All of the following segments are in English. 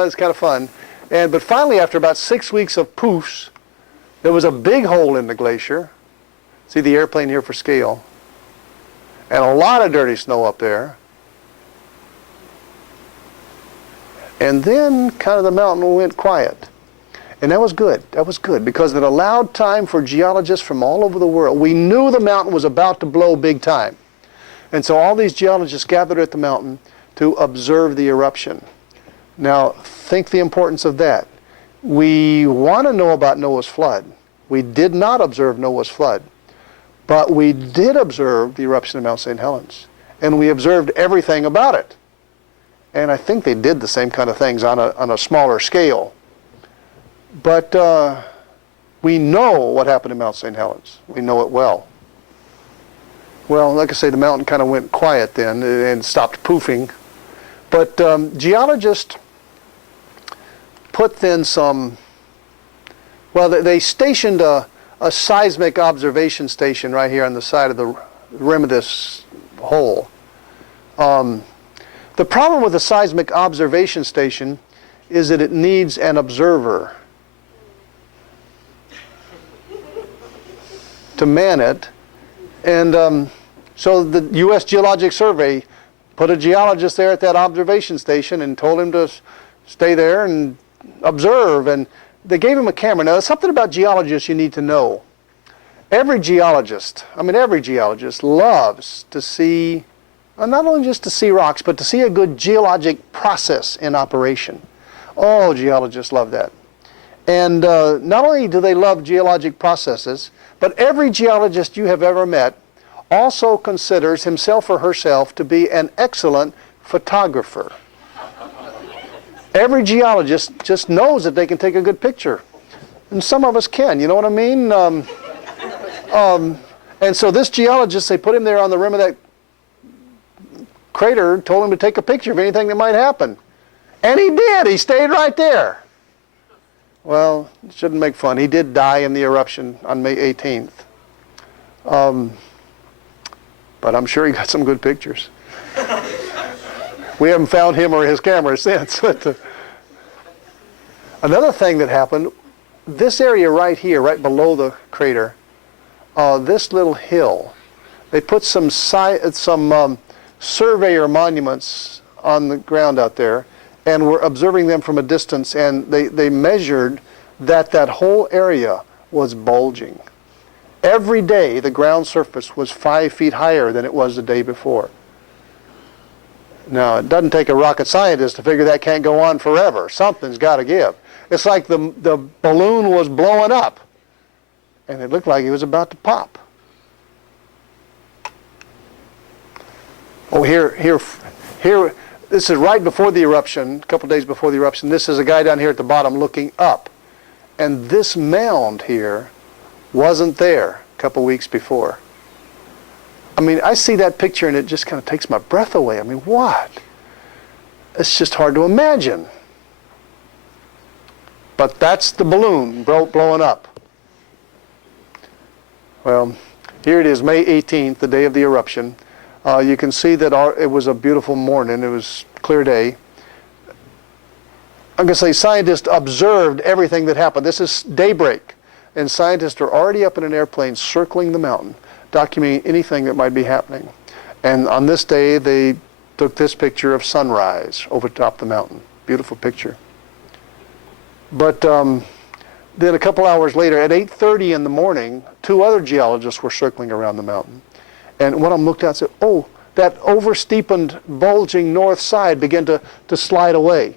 It's kind of fun. But finally, after about 6 weeks of poofs, there was a big hole in the glacier. See the airplane here for scale. And a lot of dirty snow up there. And then kind of the mountain went quiet. And that was good. That was good because it allowed time for geologists from all over the world. We knew the mountain was about to blow big time. And so all these geologists gathered at the mountain to observe the eruption. Now, think the importance of that. We want to know about Noah's flood. We did not observe Noah's flood. But we did observe the eruption of Mount Saint Helens. And we observed everything about it. And I think they did the same kind of things on a smaller scale. But we know what happened in Mount Saint Helens. We know it well. Well, like I say, the mountain kind of went quiet then and stopped poofing. But geologists put then some, well, they stationed a seismic observation station right here on the side of the rim of this hole. The problem with a seismic observation station is that it needs an observer to man it. And so the U.S. Geologic Survey put a geologist there at that observation station and told him to stay there and observe. And they gave him a camera. Now, there's something about geologists you need to know. Every geologist loves to see, not only just to see rocks, but to see a good geologic process in operation. Oh, geologists love that. And not only do they love geologic processes, but every geologist you have ever met also considers himself or herself to be an excellent photographer. Every geologist just knows that they can take a good picture. And some of us can, you know what I mean? And so this geologist, they put him there on the rim of that crater, told him to take a picture of anything that might happen. And he did. He stayed right there. Well, it shouldn't make fun. He did die in the eruption on May 18th. But I'm sure he got some good pictures. We haven't found him or his camera since. Another thing that happened, this area right here, right below the crater, this little hill, they put some surveyor monuments on the ground out there, and were observing them from a distance, and they measured that whole area was bulging. Every day the ground surface was 5 feet higher than it was the day before. Now, it doesn't take a rocket scientist to figure that can't go on forever. Something's got to give. It's like the balloon was blowing up, and it looked like it was about to pop. Oh, here, this is right before the eruption, a couple days before the eruption. This is a guy down here at the bottom looking up. And this mound here wasn't there a couple weeks before. I mean, I see that picture and it just kind of takes my breath away. I mean, what? It's just hard to imagine. But that's the balloon blowing up. Well, here it is, May 18th, the day of the eruption. You can see that it was a beautiful morning. It was a clear day. I'm going to say scientists observed everything that happened. This is daybreak, and scientists are already up in an airplane circling the mountain, documenting anything that might be happening. And on this day, they took this picture of sunrise over top the mountain. Beautiful picture. But then a couple hours later, at 8:30 in the morning, 2 other geologists were circling around the mountain. And one of them looked out and said, oh, that over-steepened, bulging north side began to slide away.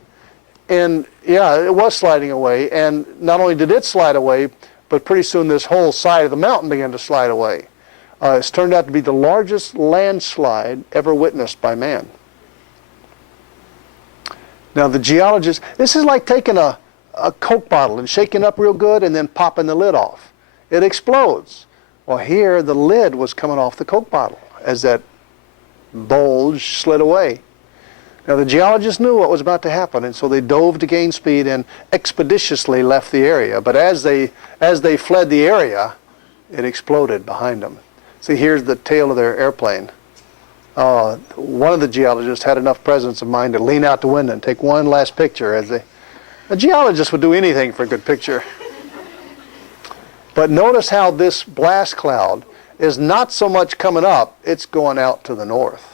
And yeah, it was sliding away. And not only did it slide away, but pretty soon this whole side of the mountain began to slide away. It's turned out to be the largest landslide ever witnessed by man. Now the geologists, this is like taking a Coke bottle and shaking it up real good and then popping the lid off. It explodes. Well, here the lid was coming off the Coke bottle as that bulge slid away. Now the geologists knew what was about to happen, and so they dove to gain speed and expeditiously left the area. But as they fled the area, it exploded behind them. See, here's the tail of their airplane. One of the geologists had enough presence of mind to lean out the window and take one last picture. A geologist would do anything for a good picture. But notice how this blast cloud is not so much coming up, it's going out to the north.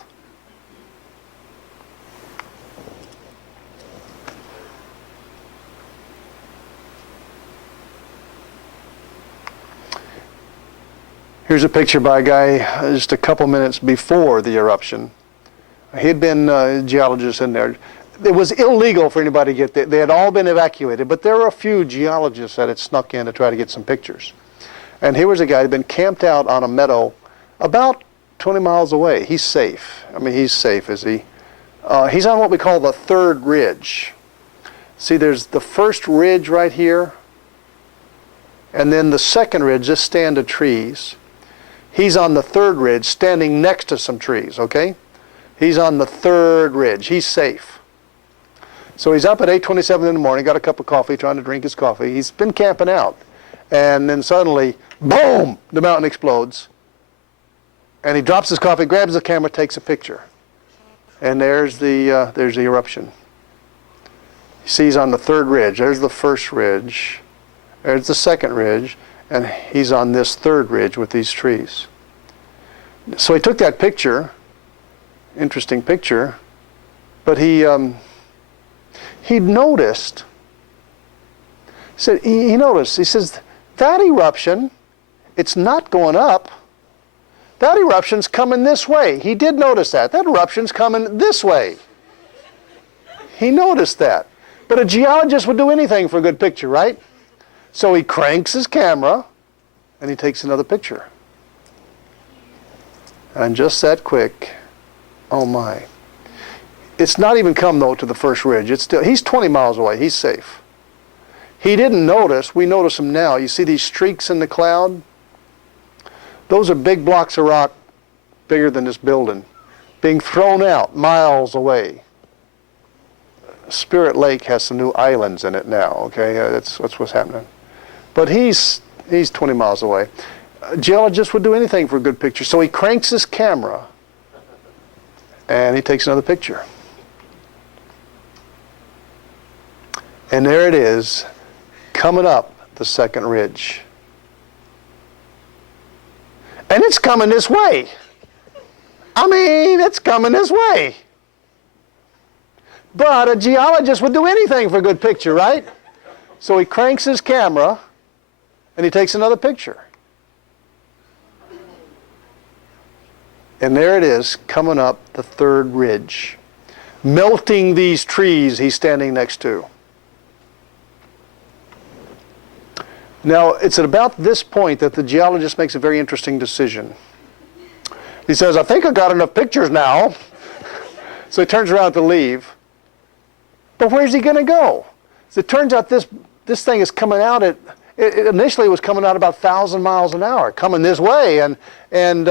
Here's a picture by a guy just a couple minutes before the eruption. He'd been a geologist in there. It was illegal for anybody to get there. They had all been evacuated, but there were a few geologists that had snuck in to try to get some pictures. And here was a guy who'd been camped out on a meadow about 20 miles away. He's safe. I mean, he's safe, is he? He's on what we call the third ridge. See, there's the first ridge right here, and then the second ridge, this stand of trees. He's on the third ridge, standing next to some trees, okay? He's on the third ridge. He's safe. So he's up at 8:27 in the morning, got a cup of coffee, trying to drink his coffee. He's been camping out. And then suddenly, boom, the mountain explodes. And he drops his coffee, grabs the camera, takes a picture. And there's the eruption. You see he's on the third ridge. There's the first ridge. There's the second ridge. And he's on this third ridge with these trees. So he took that picture, interesting picture, but he noticed, he noticed, he says, that eruption, it's not going up. That eruption's coming this way. He did notice that. That eruption's coming this way. He noticed that. But a geologist would do anything for a good picture, right? So he cranks his camera, and he takes another picture. And just that quick, oh my. It's not even come, though, to the first ridge. He's 20 miles away. He's safe. He didn't notice. We notice him now. You see these streaks in the cloud? Those are big blocks of rock, bigger than this building, being thrown out miles away. Spirit Lake has some new islands in it now, okay? That's what's happening. But he's 20 miles away. A geologist would do anything for a good picture. So he cranks his camera, and he takes another picture. And there it is, coming up the second ridge. And it's coming this way. I mean, it's coming this way. But a geologist would do anything for a good picture, right? So he cranks his camera, and he takes another picture. And there it is, coming up the third ridge, melting these trees he's standing next to. Now, it's at about this point that the geologist makes a very interesting decision. He says, I think I got enough pictures now. So he turns around to leave. But where's he going to go? So it turns out this thing is coming out at, it initially was coming out about 1,000 miles an hour, coming this way. And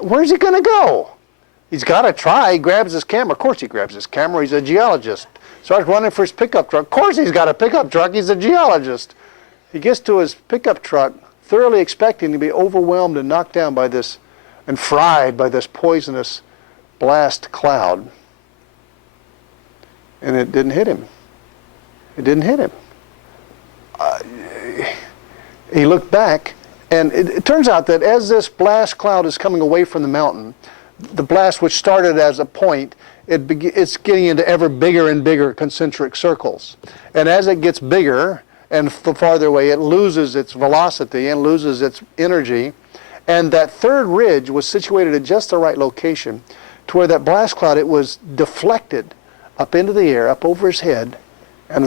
where's he going to go? He's got to try. He grabs his camera. Of course he grabs his camera. He's a geologist. Starts running for his pickup truck. Of course he's got a pickup truck. He's a geologist. He gets to his pickup truck, thoroughly expecting to be overwhelmed and knocked down by this, and fried by this poisonous blast cloud. And it didn't hit him. It didn't hit him. He looked back, and it turns out that as this blast cloud is coming away from the mountain, the blast, which started as a point, it's getting into ever bigger and bigger concentric circles. And as it gets bigger and the farther away, it loses its velocity and loses its energy. And that third ridge was situated at just the right location to where that blast cloud, it was deflected up into the air, up over his head, and